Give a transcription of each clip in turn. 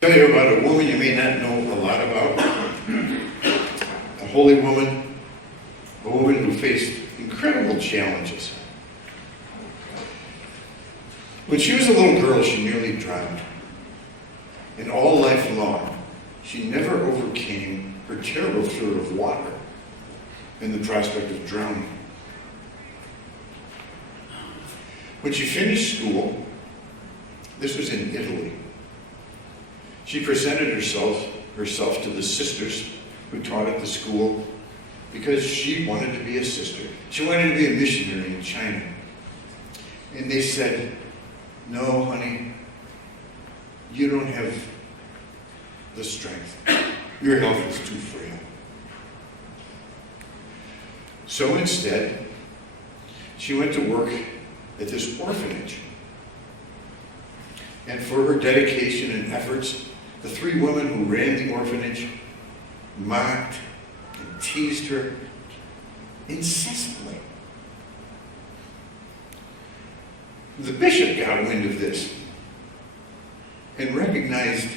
Tell you about a woman you may not know a lot about. A holy woman, a woman who faced incredible challenges. When she was a little girl, she nearly drowned. And all life long, she never overcame her terrible fear of water and the prospect of drowning. When she finished school, this was in Italy, she presented herself to the sisters who taught at the school because she wanted to be a sister. She wanted to be a missionary in China. And they said, "No, honey, you don't have the strength. Your health is too frail." So instead, she went to work at this orphanage. And for her dedication and efforts, the three women who ran the orphanage mocked and teased her incessantly. The bishop got wind of this and recognized,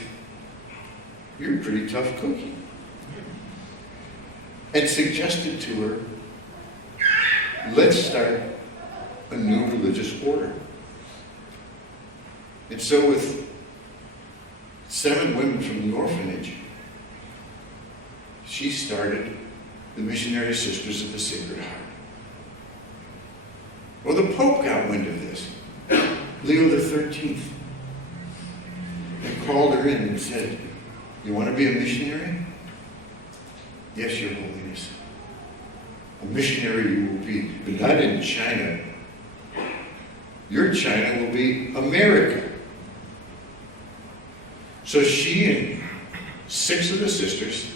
"You're a pretty tough cookie," and suggested to her, "Let's start a new religious order." And so with 7 women from the orphanage, she started the Missionary Sisters of the Sacred Heart. Well, the Pope got wind of this, Leo the 13th, and called her in and said, "You want to be a missionary?" "Yes, Your Holiness. A missionary you will be, but not in China. Your China will be America." So she and 6 of the sisters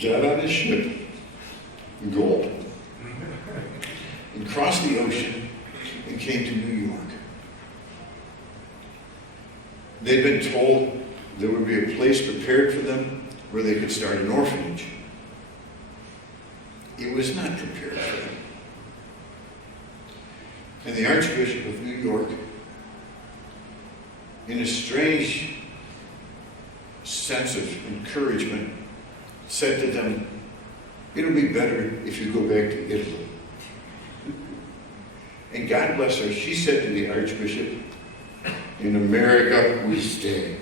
got on a ship, Gold, and crossed the ocean and came to New York. They'd been told there would be a place prepared for them where they could start an orphanage. It was not prepared for them. And the Archbishop of New York, in a strange sense of encouragement, said to them, "It'll be better if you go back to Italy." And God bless her, she said to the Archbishop, "In America we stay."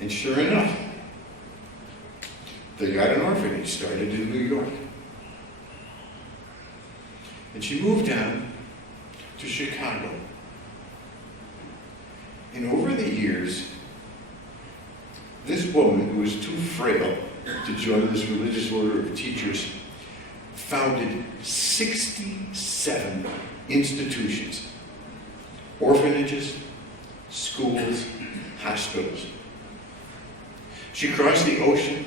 And sure enough, they got an orphanage started in New York. And she moved on to Chicago. And over the years, this woman, who was too frail to join this religious order of teachers, founded 67 institutions, orphanages, schools, hospitals. She crossed the ocean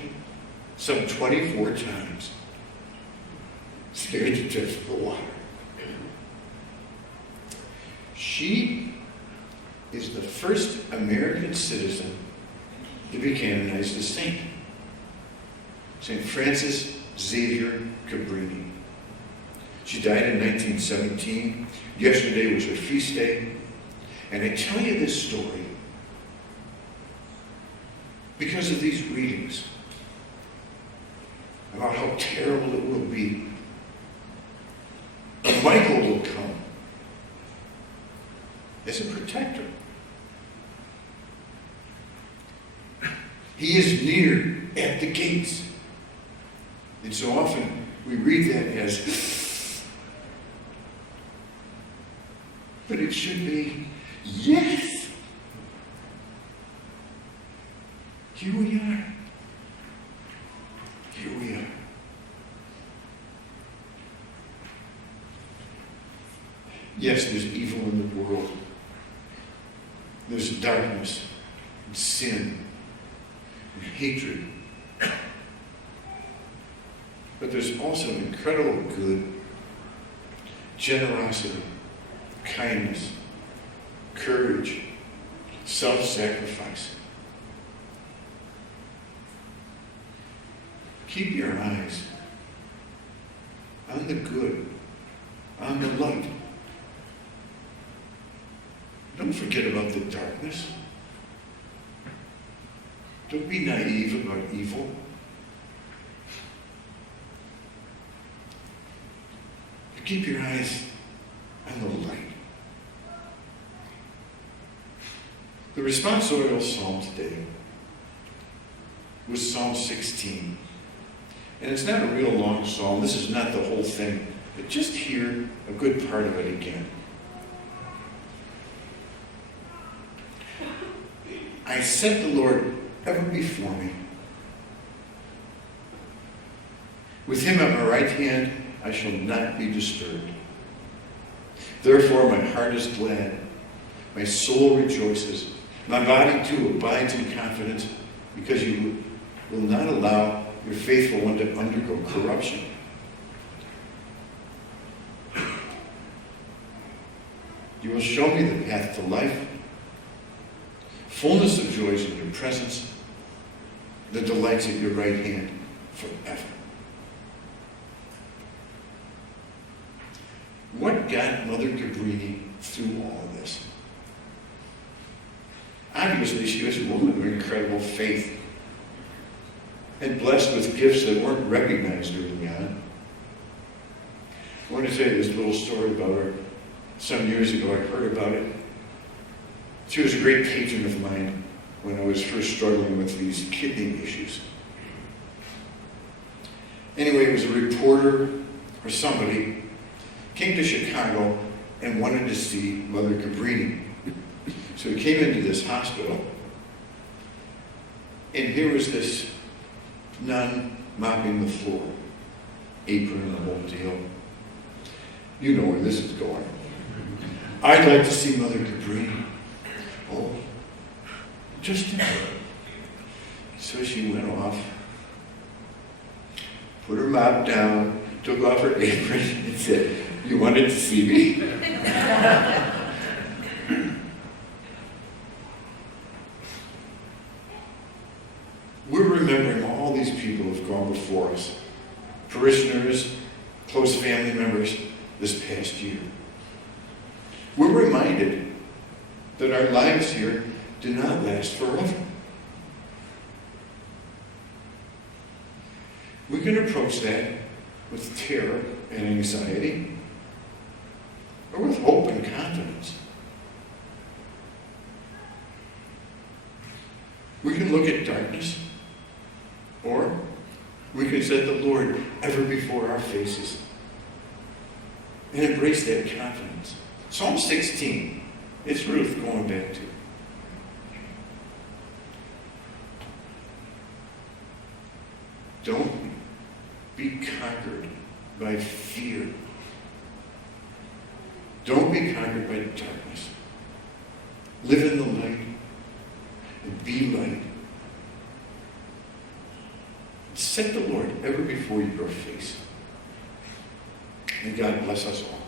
some 24 times, scared to touch the water. She is the first American citizen to be canonized as saint. St. Francis Xavier Cabrini. She died in 1917. Yesterday was her feast day. And I tell you this story because of these readings about how terrible it will be. But Michael will come as a protector. He is near at the gates. And so often we read that as, but it should be, yes. Here we are. Here we are. Yes, there's evil in the world. There's darkness and sin and hatred. But there's also incredible good, generosity, kindness, courage, self-sacrifice. Keep your eyes on the good, on the light. Don't forget about the darkness. Don't be naive about evil. But keep your eyes on the light. The responsorial psalm today was Psalm 16. And it's not a real long psalm. This is not the whole thing. But just hear a good part of it again. I set the Lord ever before me. With him at my right hand, I shall not be disturbed. Therefore my heart is glad. My soul rejoices. My body too abides in confidence, because you will not allow your faithful one to undergo corruption. You will show me the path to life. Fullness of joys in your presence, the delights at your right hand forever. What got Mother Cabrini through all of this? Obviously, she was a woman of incredible faith and blessed with gifts that weren't recognized early on. I want to tell you this little story about her. Some years ago, I heard about it. She was a great patron of mine when I was first struggling with these kidney issues. Anyway, it was a reporter or somebody came to Chicago and wanted to see Mother Cabrini. So he came into this hospital, and here was this nun mopping the floor, apron and the whole deal. You know where this is going. I'd like to see Mother Cabrini. Oh, just a minute. So she went off, put her mop down, took off her apron, and said, "You wanted to see me?" We're remembering all these people who have gone before us, parishioners, close family members, this past year. We're reminded that our lives here do not last forever. We can approach that with terror and anxiety, or with hope and confidence. We can look at darkness, or we can set the Lord ever before our faces and embrace that confidence. Psalm 16, it's Ruth going back to. Don't be conquered by fear. Don't be conquered by darkness. Live in the light and be light. Set the Lord ever before your face. And God bless us all.